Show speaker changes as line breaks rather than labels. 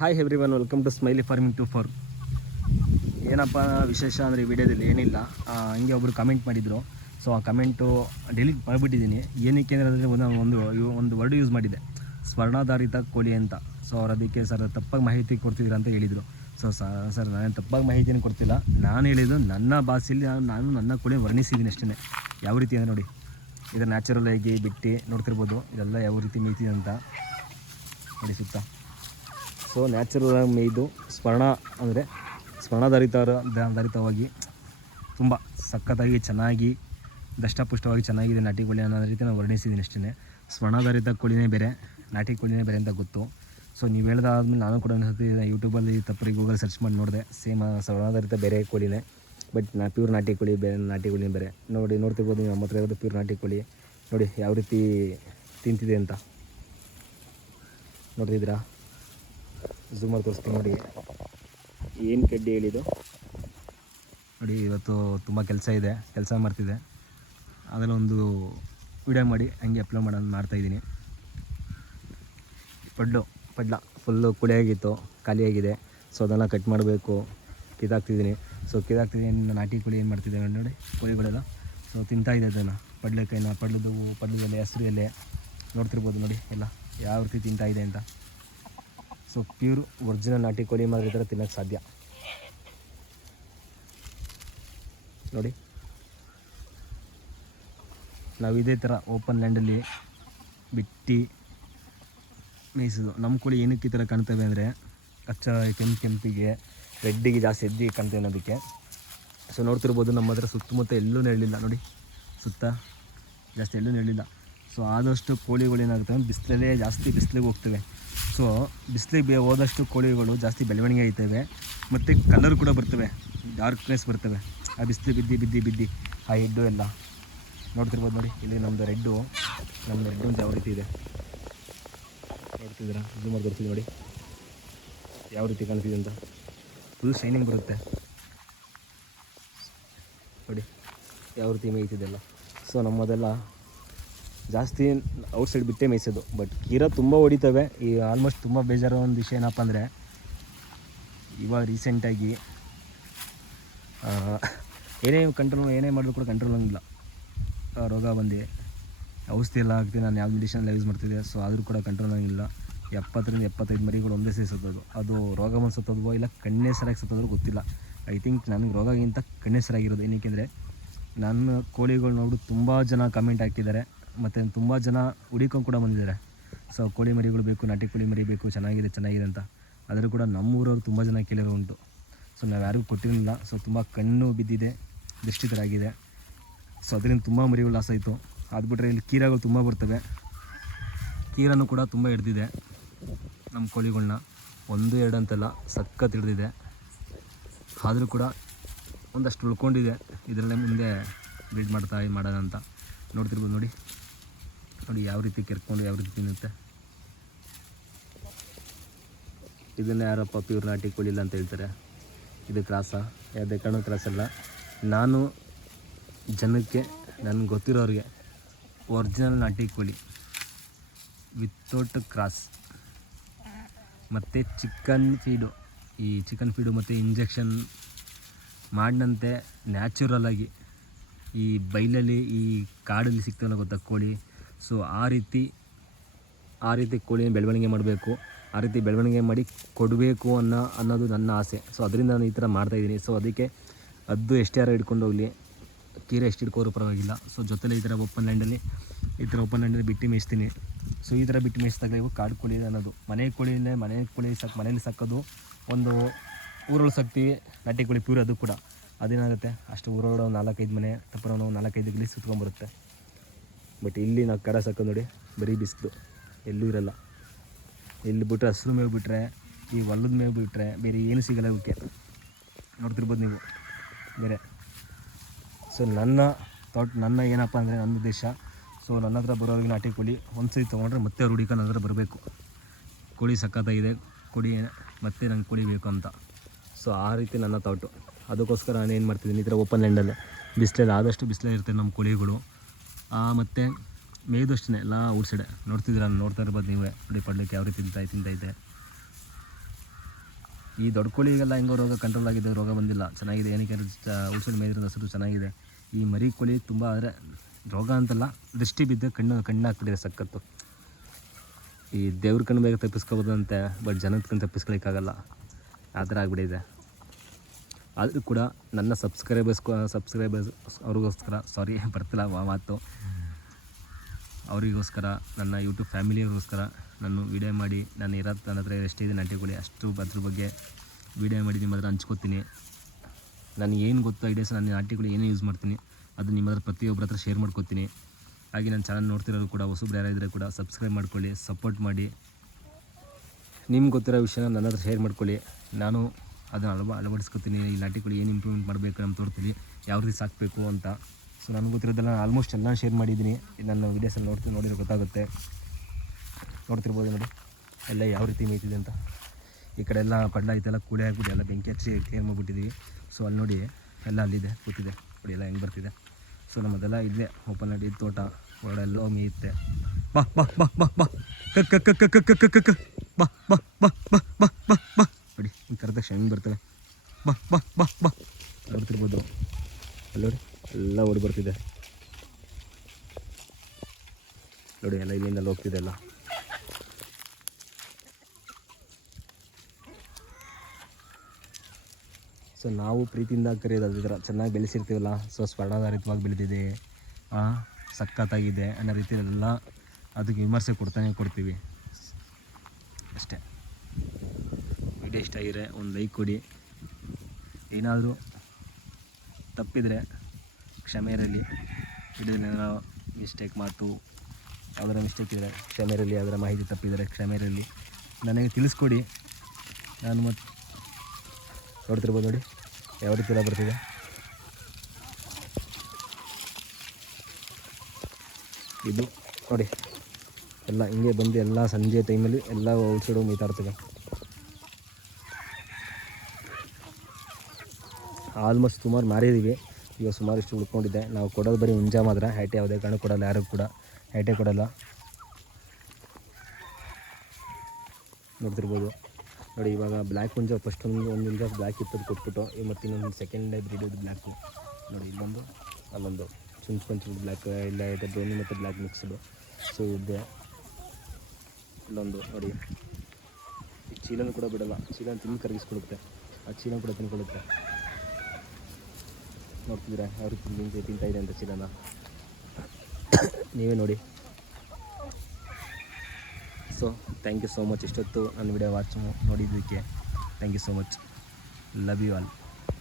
Hi everyone welcome to smiley farming to for ಏನಪ್ಪ ವಿಶೇಷ ಅಂದರೆ ಈ ವಿಡಿಯೋದಲ್ಲಿ ಏನಿಲ್ಲ. ಹಿಂಗೆ ಒಬ್ಬರು ಕಮೆಂಟ್ ಮಾಡಿದರು. ಸೊ ಆ ಕಮೆಂಟು ಡಿಲೀಟ್ ಮಾಡಿಬಿಟ್ಟಿದ್ದೀನಿ. ಏನಕ್ಕೆ ಅಂದರೆ ಒಂದು ಒಂದು ಒಂದು ವರ್ಡ್ ಯೂಸ್ ಮಾಡಿದೆ. ಸ್ವರ್ಣಾಧಾರಿತ ಕೋಳಿ ಅಂತ. ಸೊ ಅವ್ರು ಅದಕ್ಕೆ ಸರ್ ತಪ್ಪಾಗಿ ಮಾಹಿತಿ ಕೊಡ್ತಿದ್ರು ಅಂತ ಹೇಳಿದರು. ಸೊ ಸರ್ ನಾನು ತಪ್ಪಾಗಿ ಮಾಹಿತಿಯನ್ನು ಕೊಡ್ತಿಲ್ಲ. ನಾನು ಹೇಳಿದ್ದು ನನ್ನ ಭಾಷೆಯಲ್ಲಿ ನಾನು ನಾನು ನನ್ನ ಕೋಳಿ ವರ್ಣಿಸಿದ್ದೀನಿ ಅಷ್ಟೇ ಯಾವ ರೀತಿ ಅಂದರೆ ನೋಡಿ. ಇದು ನ್ಯಾಚುರಲ್ ಆಗಿ ಬಿಟ್ಟು ನೋಡ್ತಿರ್ಬೋದು. ಇದೆಲ್ಲ ಯಾವ ರೀತಿ ಮೇಯ್ತಿದೆ ಅಂತ. ನೋಡಿ ಸುತ್ತ. ಸೊ ನ್ಯಾಚುರಲ್ ಆಗಿ ಮೇಯ್ದು ಸ್ವರ್ಣ ಅಂದರೆ ಸ್ವರ್ಣಧಾರಿತ ಧರಿತವಾಗಿ ತುಂಬ ಸಖತ್ತಾಗಿ ಚೆನ್ನಾಗಿ ದಷ್ಟಪುಷ್ಟವಾಗಿ ಚೆನ್ನಾಗಿದೆ ನಾಟಿ ಕೋಳಿ ಅನ್ನೋ ರೀತಿ ನಾನು ವರ್ಣಿಸಿದ್ದೀನಿ ಅಷ್ಟೇ ಸ್ವರ್ಣಧರಿತ ಕೋಳಿನೇ ಬೇರೆ, ನಾಟಿ ಕೋಳಿನೇ ಬೇರೆ ಅಂತ ಗೊತ್ತು. ಸೊ ನೀವು ಹೇಳ್ದಾದ್ಮೇಲೆ ನಾನು ಕೂಡ ಅನಿಸುತ್ತೆ ಯೂಟ್ಯೂಬಲ್ಲಿ ತಪ್ಪರಿ ಗೂಗಲ್ ಸರ್ಚ್ ಮಾಡಿ ನೋಡಿದೆ. ಸೇಮ್ ಸ್ವರ್ಣಾಧಾರಿತ ಬೇರೆ ಕೋಳಿನೇ ಬಟ್ ನಾ ಪ್ಯೂರ್ ನಾಟಿ ಕೋಳಿ ಬೇರೆ, ನಾಟಿ ಕೋಳಿನೇ ಬೇರೆ. ನೋಡಿ, ನೋಡ್ತಿರ್ಬೋದು ನಮ್ಮ ಹತ್ರ ಇರೋದು ಪ್ಯೂರ್ ನಾಟಿ ಕೋಳಿ. ನೋಡಿ, ಯಾವ ರೀತಿ ತಿಂತಿದೆ ಅಂತ. ನೋಡ್ತಿದ್ದೀರಾ? ಝೂಮ್ ಮಾಡಿ ತೋರಿಸ್ತೀನಿ ನೋಡಿ. ಏನು ಕಡ್ಡಿ ಹೇಳಿದ್ದು? ನೋಡಿ ಇವತ್ತು ತುಂಬ ಕೆಲಸ ಇದೆ ಕೆಲಸ ಮಾಡ್ತಿದೆ. ಅದೆಲ್ಲ ಒಂದು ವಿಡಿಯೋ ಮಾಡಿ ಹಂಗೆ ಅಪ್ಲೋಡ್ ಮಾಡೋದು ಮಾಡ್ತಾಯಿದ್ದೀನಿ ಪಡ್ಡು ಪಡ್ಲ ಫುಲ್ಲು ಕುಳಿಯಾಗಿತ್ತು ಖಾಲಿಯಾಗಿದೆ ಸೊ ಅದೆಲ್ಲ ಕಟ್ ಮಾಡಬೇಕು. ಕಿದಾಕ್ತಿದ್ದೀನಿ ಸೊ ಕಿದಾಕ್ತಿದ್ದೀನಿ ನಾಟಿ ಕೋಳಿ ಏನು ಮಾಡ್ತಿದ್ದೆ ನೋಡಿ ಕೋಳಿಗಳೆಲ್ಲ. ಸೊ ತಿಂತಾಯಿದೆ ಅದನ್ನು. ಪಡ್ಲಕಾಯಿನ ಪಡ್ಲದ್ದು ಪಡ್ಲದಲ್ಲಿ ಹಸಿರು ಎಲೆ ನೋಡ್ತಿರ್ಬೋದು ನೋಡಿ ಎಲ್ಲ. ಯಾವ ರೀತಿ ತಿಂತಾಯಿದೆ ಅಂತ. ಸೊ ಪ್ಯೂರ್ ಒರಿಜಿನಲ್ ನಾಟಿ ಕೋಳಿ ಮಾತ್ರ ಈ ಥರ ತಿನ್ನೋಕ್ಕೆ ಸಾಧ್ಯ. ನೋಡಿ. ನಾವು ಇದೇ ಥರ ಓಪನ್ ಲ್ಯಾಂಡಲ್ಲಿ ಬಿಟ್ಟು ಮೇಯಿಸೋದು ನಮ್ಮ ಕೋಳಿ ಏನಕ್ಕೆ ಈ ಥರ ಕಾಣ್ತವೆ ಅಂದರೆ ಅಚ್ಚ ಕೆಂಪು ಕೆಂಪಿಗೆ ರೆಡ್ಡಿಗೆ ಜಾಸ್ತಿ ಎದ್ದು ಕಾಣ್ತೇವೆ ಅನ್ನೋದಕ್ಕೆ. ಸೊ ನೋಡ್ತಿರ್ಬೋದು ನಮ್ಮ ಹತ್ರ ಸುತ್ತಮುತ್ತ ಎಲ್ಲೂ ನೆರಳಿಲ್ಲ. ನೋಡಿ, ಸುತ್ತ ಜಾಸ್ತಿ ಎಲ್ಲೂ ನೆರಳಿಲ್ಲ. ಸೊ ಆದಷ್ಟು ಕೋಳಿಗಳು ಏನಾಗ್ತವೆ ಬಿಸಿಲಲ್ಲೇ ಜಾಸ್ತಿ ಬಿಸಿಲಿಗೆ ಹೋಗ್ತವೆ. ಸೊ ಬಿಸಿಲಿಗೆ ಹೋದಷ್ಟು ಕೋಳಿಗಳು ಜಾಸ್ತಿ ಬೆಳವಣಿಗೆ ಆಯ್ತವೆ ಮತ್ತು ಕಲರ್ ಕೂಡ ಬರ್ತವೆ. ಡಾರ್ಕ್ನೆಸ್ ಬರ್ತವೆ. ಆ ಬಿಸಿಲು ಬಿದ್ದು ಬಿದ್ದು ಬಿದ್ದು ಆ ಹೆಡ್ಡು ಎಲ್ಲ. ನೋಡ್ತಿರ್ಬೋದು ನೋಡಿ, ಇಲ್ಲಿ ನಮ್ಮದು ರೆಡ್ಡು ನಮ್ಮದು ರೆಡ್ಡು ಅಂತ ಯಾವ ರೀತಿ ಇದೆ? ನೋಡ್ತಿದ್ದೀರಾ? ಇದು ಮಾಡಿ ಬರ್ತೀವಿ ನೋಡಿ. ಯಾವ ರೀತಿ ಕಾಣ್ತಿದೆ ಅಂತ. ಫುಲ್ ಶೈನಿಂಗ್ ಬರುತ್ತೆ. ನೋಡಿ, ಯಾವ ರೀತಿ ಮೇಯ್ತಿದೆಲ್ಲ ಸೊ ನಮ್ಮದೆಲ್ಲ ಜಾಸ್ತಿ ಔಟ್ಸೈಡ್ ಬಿಟ್ಟೆ ಮೇಯಿಸೋದು. ಬಟ್ ಕೀರ ತುಂಬ ಹೊಡಿತವೆ. ಈ ಆಲ್ಮೋಸ್ಟ್ ತುಂಬ ಬೇಜಾರೋ ಒಂದು ವಿಷಯ ಏನಪ್ಪ ಅಂದರೆ, ಇವಾಗ ರೀಸೆಂಟಾಗಿ ಏನೇ ಕಂಟ್ರೋಲ್ ಏನೇ ಮಾಡಿದ್ರು ಕೂಡ ಕಂಟ್ರೋಲ್ ಆಗಿಲ್ಲ ರೋಗ ಬಂದು ಔಷಧಿ ಎಲ್ಲ ಹಾಕ್ತೀನಿ, ನಾನು ಯಾವ ಮೆಡಿಷನ್ ಯೂಸ್ ಮಾಡ್ತಿದ್ದೆ ಸೊ ಆದರೂ ಕೂಡ ಕಂಟ್ರೋಲ್ ಆಗಿಲ್ಲ ಎಪ್ಪತ್ತರಿಂದ ಎಪ್ಪತ್ತೈದು ಮರಿಗಳು ಒಂದೇ ಸರಿ ಸತ್ತೋದು. ಅದು ರೋಗ ಬಂದು ಸತ್ತೋದ್ವೋ, ಇಲ್ಲ ಕಣ್ಣೇ ಸರಿಯಾಗಿ ಸತ್ತೋದ್ರೂ ಗೊತ್ತಿಲ್ಲ. ಐ ಥಿಂಕ್ ನನಗೆ ರೋಗಗಿಂತ ಕಣ್ಣೇ ಸರಿಯಾಗಿರೋದು. ಏನಕ್ಕೆಂದರೆ ನನ್ನ ಕೋಳಿಗಳು ನೋಡು ತುಂಬ ಜನ ಕಮೆಂಟ್ ಹಾಕಿದ್ದಾರೆ. ಮತ್ತು ತುಂಬ ಜನ ಹುಡಿಕೊಂಡು ಕೂಡ ಬಂದಿದ್ದಾರೆ. ಸೊ ಕೋಳಿ ಮರಿಗಳು ಬೇಕು, ನಾಟಿ ಕೋಳಿ ಮರಿ ಬೇಕು, ಚೆನ್ನಾಗಿದೆ ಚೆನ್ನಾಗಿದೆ ಅಂತ. ಆದರೂ ಕೂಡ ನಮ್ಮೂರವ್ರು ತುಂಬ ಜನ ಕೇಳಿರೋ ಉಂಟು. ಸೊ ನಾವು ಯಾರಿಗೂ ಕೊಟ್ಟಿರಲಿಲ್ಲ. ಸೊ ತುಂಬ ಕಣ್ಣು ಬಿದ್ದಿದೆ, ದೃಷ್ಟಿತರಾಗಿದೆ. ಸೊ ಅದರಿಂದ ತುಂಬ ಮರಿಗಳು ಲಾಸ್ ಆಯಿತು. ಅದು ಬಿಟ್ಟರೆ ಇಲ್ಲಿ ಕೀರಾಗಳು ತುಂಬ ಬರ್ತವೆ. ಕೀರನ್ನು ಕೂಡ ತುಂಬ ಹಿಡ್ದಿದೆ ನಮ್ಮ ಕೋಳಿಗಳನ್ನ ಒಂದು, ಎರಡು ಅಂತೆಲ್ಲ, ಸಖತ್ ಹಿಡ್ದಿದೆ ಆದರೂ ಕೂಡ ಒಂದಷ್ಟು ಉಳ್ಕೊಂಡಿದೆ. ಇದರಲ್ಲೇ ಮುಂದೆ ಬ್ರೀಡ್ ಮಾಡ್ತಾ, ಮಾಡೋಣ ಅಂತ. ನೋಡ್ತಿರ್ಬೋದು ನೋಡಿ. ನೋಡಿ ಯಾವ ರೀತಿ ಕೆರ್ಕೊಂಡು ಯಾವ ರೀತಿ ತಿನ್ನುತ್ತೆ. ಇದನ್ನು ಯಾರಪ್ಪ ಪ್ಯೂರ್ ನಾಟಿ ಕೋಳಿಲ್ಲ ಅಂತ ಹೇಳ್ತಾರೆ. ಇದು ಕ್ರಾಸ. ಯಾವುದೇ ಕಾರಣ ಕ್ರಾಸ್ ಅಲ್ಲ. ನಾನು ಜನಕ್ಕೆ, ನನಗೆ ಗೊತ್ತಿರೋರಿಗೆ ಒರಿಜಿನಲ್ ನಾಟಿ ಕೋಳಿ ವಿತೌಟ್ ಕ್ರಾಸ್. ಮತ್ತು ಚಿಕನ್ ಫೀಡು ಈ ಚಿಕನ್ ಫೀಡು ಮತ್ತು ಇಂಜೆಕ್ಷನ್ ಮಾಡಿದಂತೆ ನ್ಯಾಚುರಲಾಗಿ ಈ ಬೈಲಲ್ಲಿ, ಈ ಕಾಡಲ್ಲಿ ಸಿಗ್ತಾವಲ್ಲ ಗೊತ್ತಾ ಕೋಳಿ? ಸೊ ಆ ರೀತಿ ಆ ರೀತಿ ಕೋಳಿನ ಬೆಳವಣಿಗೆ ಮಾಡಬೇಕು. ಆ ರೀತಿ ಬೆಳವಣಿಗೆ ಮಾಡಿ ಕೊಡಬೇಕು ಅನ್ನೋ, ಅನ್ನೋದು ನನ್ನ ಆಸೆ. ಸೊ ಅದರಿಂದ ನಾನು ಈ ಥರ ಮಾಡ್ತಾಯಿದ್ದೀನಿ ಸೊ ಅದಕ್ಕೆ ಅದು ಎಷ್ಟೇ ಯಾರು ಹಿಡ್ಕೊಂಡು ಹೋಗಲಿ. ಕೀರೆ ಎಷ್ಟು ಹಿಡ್ಕೋರು ಪರವಾಗಿಲ್ಲ. ಸೊ ಜೊತೆಲಿ ಈ ಥರ ಓಪನ್ ಲ್ಯಾಂಡಲ್ಲಿ ಈ ಥರ ಓಪನ್ ಲ್ಯಾಂಡಲ್ಲಿ ಬಿಟ್ಟು ಮೇಯಿಸ್ತೀನಿ. ಸೊ ಈ ಥರ ಬಿಟ್ಟು ಮೇಯಿಸಿದಾಗ ಇವು ಕಾಡು ಕೋಳಿ ಅನ್ನೋದು. ಮನೆ ಕೋಳಿಯಲ್ಲೇ ಮನೆ ಕೋಳಿ ಸಾಕು, ಮನೇಲಿ ಸಾಕೋದು ಒಂದು ಊರೊಳಗೆ ಸಾಕ್ತೀವಿ. ನಾಟಿ ಕೋಳಿ ಪ್ಯೂರ್ ಅದು ಕೂಡ. ಅದೇನಾಗುತ್ತೆ? ಅಷ್ಟು ಊರೊಳಗೆ ನಾಲ್ಕೈದು ಮನೆ ತಪ್ಪರ ನಾವು ನಾಲ್ಕೈದು ಗಿಲಿ ಸುತ್ಕೊಂಡ್ಬರುತ್ತೆ. ಬಟ್ ಇಲ್ಲಿ ನಾವು ಕಡ ಸಾಕೋ ನೋಡಿ, ಬರೀ ಬಿಸಿಲು. ಎಲ್ಲೂ ಇರಲ್ಲ. ಇಲ್ಲಿ ಬಿಟ್ಟರೆ ಹಸಿರು ಮೇವು ಬಿಟ್ಟರೆ ಈ ಹೊಲದ ಮೇವು ಬಿಟ್ಟರೆ ಬೇರೆ ಏನು ಸಿಗಲ್ಲ ಇವಕ್ಕೆ ನೋಡ್ತಿರ್ಬೋದು ನೀವು. ಬೇರೆ. ಸೊ ನನ್ನ ಥಾಟ್ ನನ್ನ ಏನಪ್ಪ ಅಂದರೆ ನನ್ನ ಉದ್ದೇಶ. ಸೊ ನನ್ನ ಹತ್ರ ಬರೋರಿಗೆ ನಾಟಿ ಕೋಳಿ. ಒಂದು ಸರಿ ತೊಗೊಂಡ್ರೆ ಮತ್ತೆ ಅವ್ರು ಹುಡುಕ ನನ್ನ ಹತ್ರ ಬರಬೇಕು. ಕೋಳಿ ಸಕ್ಕತ್ತಾಗಿದೆ ಕೋಳಿ ಮತ್ತೆ ನಂಗೆ ಕೋಳಿ ಬೇಕು ಅಂತ. ಸೊ ಆ ರೀತಿ ನನ್ನ ಥಾಟು ಅದಕ್ಕೋಸ್ಕರ ನಾನು ಏನು ಮಾಡ್ತಿದ್ದೀನಿ, ಈ ಥರ ಓಪನ್ ಲ್ಯಾಂಡಲ್ಲೇ ಬಿಸಿಲಲ್ಲಿ ಆದಷ್ಟು ಬಿಸಿಲೇ ಇರ್ತದೆ ನಮ್ಮ ಕೋಳಿಗಳು. ಮತ್ತು ಮೇಯ್ದು ಅಷ್ಟೇ ಎಲ್ಲ ಔಟ್ ಸೈಡೆ ನೋಡ್ತಿದ್ದೀರ? ನೋಡ್ತಾ ಇರ್ಬೋದು ನೀವೇ. ನೋಡಿ ಪಡ್ಲಿಕ್ಕೆ ಯಾವ ರೀತಿ ತಿಂತಾ ತಿಂತೈತೆ ಈ ದೊಡ್ಡ ಕೋಳಿಗೆಲ್ಲ ಹೆಂಗೋ ರೋಗ ಕಂಟ್ರೋಲ್ ಆಗಿದೆ, ರೋಗ ಬಂದಿಲ್ಲ. ಚೆನ್ನಾಗಿದೆ. ಏನಕ್ಕೆ ಔಷಧಿ ಮೇಯ್ದ್ರಿಂದ ಹಸಿರು ಚೆನ್ನಾಗಿದೆ. ಈ ಮರಿ ಕೋಳಿ ತುಂಬ ಆದರೆ ರೋಗ ಅಂತಲ್ಲ, ದೃಷ್ಟಿ ಬಿದ್ದು ಕಣ್ಣು ಕಣ್ಣು ಹಾಕ್ಬಿಟ್ಟಿದೆ ಸಕ್ಕತ್ತು ಈ ದೇವ್ರ ಕಣ್ಣು ಬೇಗ ತಪ್ಪಿಸ್ಕೋಬೋದಂತೆ ಬಟ್ ಜನದ ಕಣ್ಣು ತಪ್ಪಿಸ್ಕೊಳಿಕ್ಕಾಗಲ್ಲ. ಆ ಥರ ಆಗ್ಬಿಟ್ಟಿದೆ. ಆದರೂ ಕೂಡ ನನ್ನ ಸಬ್ಸ್ಕ್ರೈಬರ್ಸ್ ಸಬ್ಸ್ಕ್ರೈಬರ್ಸ್ ಅವ್ರಿಗೋಸ್ಕರ ಸಾರಿ ಬರ್ತಿಲ್ಲ ಮಾತು. ಅವರಿಗೋಸ್ಕರ, ನನ್ನ ಯೂಟ್ಯೂಬ್ ಫ್ಯಾಮಿಲಿಯವ್ರಿಗೋಸ್ಕರ ನಾನು ವಿಡಿಯೋ ಮಾಡಿ, ನಾನು ಇರೋದು ನನ್ನ ಹತ್ರ ಎಷ್ಟಿದೆ ನಟಿಗಳು ಅಷ್ಟು ಅದ್ರ ಬಗ್ಗೆ ವಿಡಿಯೋ ಮಾಡಿ ನಿಮ್ಮ ಹತ್ರ ಹಂಚ್ಕೋತೀನಿ. ನನಗೆ ಏನು ಗೊತ್ತು ಐಡಿಯಾಸ್ ನಾನು ನಾಟಿಗಳು ಏನೇ ಯೂಸ್ ಮಾಡ್ತೀನಿ, ಅದು ನಿಮ್ಮ ಹತ್ರ ಪ್ರತಿಯೊಬ್ಬರ ಹತ್ರ ಶೇರ್ ಮಾಡ್ಕೊತೀನಿ. ಹಾಗೆ ನನ್ನ ಚಾನಲ್ ನೋಡ್ತಿರೋರು ಕೂಡ, ಹೊಸಬ್ರು ಯಾರಾದರೆ ಕೂಡ ಸಬ್ಸ್ಕ್ರೈಬ್ ಮಾಡ್ಕೊಳ್ಳಿ ಸಪೋರ್ಟ್ ಮಾಡಿ. ನಿಮ್ಗೆ ಗೊತ್ತಿರೋ ವಿಷಯನ ನನ್ನ ಹತ್ರ ಶೇರ್ ಮಾಡ್ಕೊಳ್ಳಿ. ನಾನು ಅದನ್ನು ಅಳವ, ಅಳವಡಿಸ್ಕೊತೀನಿ ಈ ನಾಟಿಗಳು ಏನು ಇಂಪ್ರೂವ್ಮೆಂಟ್ ಮಾಡಬೇಕು ನಮ್ಮ ತೋಟದಲ್ಲಿ ಯಾವ ರೀತಿ ಸಾಕಬೇಕು ಅಂತ. ಸೊ ನನಗೆ ಗೊತ್ತಿರೋದೆಲ್ಲ ನಾನು ಆಲ್ಮೋಸ್ಟ್ ಎಲ್ಲ ಶೇರ್ ಮಾಡಿದ್ದೀನಿ. ನನ್ನ ವೀಡಿಯೋಸಲ್ಲಿ ನೋಡ್ತೀನಿ, ನೋಡಿದ್ರೆ ಗೊತ್ತಾಗುತ್ತೆ. ನೋಡ್ತಿರ್ಬೋದು ನೋಡಿ, ಎಲ್ಲ ಯಾವ ರೀತಿ ಮೇಯ್ತಿದೆ ಅಂತ. ಈ ಕಡೆ ಎಲ್ಲ ಪಡ್ಲ ಐತೆಲ್ಲ ಕೂಡೆ ಹಾಕ್ಬಿಟ್ಟು ಎಲ್ಲ ಬೆಂಕಿ ಹಚ್ಚಿ ಕ್ಲಿಯರ್ ಮಾಡಿಬಿಟ್ಟಿದ್ದೀವಿ ಸೊ ಅಲ್ಲಿ ನೋಡಿ, ಎಲ್ಲ ಅಲ್ಲಿದೆ, ಕೂತಿದೆ. ನೋಡಿ, ಎಲ್ಲ ಹೆಂಗೆ ಬರ್ತಿದೆ. ಸೊ ನಮ್ಮದೆಲ್ಲ ಇಲ್ಲೇ, ಓಪನ್ ನಡಿ ತೋಟ ಒಳಗಡೆ ಎಲ್ಲೋ ಮೇಯುತ್ತೆ. ಬಾ ಬಾ ಬಾ ಬಾ ಬಾ. ಕ ಕಕ್ ಕಕ್ ಕಕ್ ಕಕ್ ಬಾ ಬಾ ಬಾ ಬಾ ಬಾ ಬಾ ಬಾ. ಕರೆದ ತಕ್ಷಣ ಬರ್ತವೆ ಬಾ ಬಾ ಬಾ ಬಾ. ಬರ್ತಿರ್ಬೋದು. ಅಲ್ಲಿ ನೋಡಿ, ಎಲ್ಲ ಓಡಿ ಬರ್ತಿದೆ. ನೋಡಿ, ಎಲ್ಲ ಇಲ್ಲಿಂದ ಅಲ್ಲಿ ಹೋಗ್ತಿದೆ ಎಲ್ಲ. ಸೊ ನಾವು ಪ್ರೀತಿಯಿಂದ ಕರೆಯೋದು ಥರ. ಚೆನ್ನಾಗಿ ಬೆಳೆಸಿರ್ತೀವಲ್ಲ? ಸೊ ಸ್ಪರ್ಧಾಧಾರಿತವಾಗಿ ಬೆಳೆದಿದೆ. ಸಖತ್ತಾಗಿದೆ ಅನ್ನೋ ರೀತಿಯಲ್ಲೆಲ್ಲ ಅದಕ್ಕೆ ವಿಮರ್ಶೆ ಕೊಡ್ತಾನೆ ಕೊಡ್ತೀವಿ. ಅಷ್ಟೇ. ಇಷ್ಟ ಆಗಿದ್ರೆ ಒಂದು ಲೈಕ್ ಕೊಡಿ. ಏನಾದರೂ ತಪ್ಪಿದರೆ ಕ್ಷಮೆ ಇರಲಿ. ಏನಾರ ಮಿಸ್ಟೇಕ್ ಮಾತು ಯಾವ್ದಾರ ಮಿಸ್ಟೇಕ್ ಇದ್ದರೆ ಕ್ಷಮೆ ಇರಲಿ ಅದರ ಮಾಹಿತಿ ತಪ್ಪಿದರೆ ಕ್ಷಮೆ ಇರಲಿ. ನನಗೆ ತಿಳಿಸ್ಕೊಡಿ. ನಾನು ಮತ್ತು ನೋಡ್ತಿರ್ಬೋದು ನೋಡಿ, ಯಾವ ರೀತಿ ಎಲ್ಲ ಬರ್ತಿದೆ. ಇದು ನೋಡಿ, ಎಲ್ಲ ಹಿಂಗೆ ಬಂದು ಎಲ್ಲ ಸಂಜೆ ಟೈಮಲ್ಲಿ ಎಲ್ಲ ಔಟ್ಸೈಡು ಮೀತಾಡ್ತದೆ ಆಲ್ಮೋಸ್ಟ್ ಸುಮಾರು ಮಾರಿದ್ದೀವಿ. ಇವಾಗ ಸುಮಾರು ಇಷ್ಟು ಉಳ್ಕೊಂಡಿದ್ದೆ. ನಾವು ಕೊಡೋದು ಬರೀ ಹುಂಜಾ ಮಾತ್ರ. ಹೈಟೆ ಯಾವುದೇ ಕಾರಣ ಕೊಡಲ್ಲ, ಯಾರಿಗೂ ಕೂಡ ಹೈಟೆ ಕೊಡಲ್ಲ. ನೋಡ್ತಿರ್ಬೋದು. ನೋಡಿ, ಇವಾಗ ಬ್ಲ್ಯಾಕ್ ಹುಂಜ, ಫಸ್ಟ್ ಒಂದು ಒಂದು ಹುಂಜ ಬ್ಲ್ಯಾಕ್ ಇಪ್ಪತ್ತು ಕೊಟ್ಬಿಟ್ಟು ಮತ್ತೆ ಇನ್ನೊಂದು ಸೆಕೆಂಡ್ ಬ್ರೀಡ್ ಬ್ಲ್ಯಾಕು ನೋಡಿ ಇಲ್ಲೊಂದು ಅಲ್ಲೊಂದು ಚುಂಚ್ ಪಂಚ್ ಬ್ಲ್ಯಾಕ್ ಇಲ್ಲ, ಇದೆ ಬ್ರೌನಿ ಮತ್ತು ಬ್ಲ್ಯಾಕ್ ಮಿಕ್ಸ್ಡು. ಸೊ ಇದೆ. ಇಲ್ಲೊಂದು, ನೋಡಿ. ಈ ಚೀಲನೂ ಕೂಡ ಬಿಡಲ್ಲ. ಚೀಲನ ತಿಂದು ಕರಗಿಸ್ಕೊಡುತ್ತೆ. ಆ ಚೀಲ ಕೂಡ ತಿನ್ಕೊಳ್ಳುತ್ತೆ ನೋಡ್ತಿದ್ದೀರಾ ಯಾವ ರೀತಿ ತಿಂತ ತಿಂತಾ ಇದೆ ಅಂತ ಚೀಲನ ನೀವೇ ನೋಡಿ. So thank you so much ಇಷ್ಟೊತ್ತು ನನ್ನ ವಿಡಿಯೋ ವಾಚ್ ನೋಡಿದ್ದಕ್ಕೆ thank you so much love you all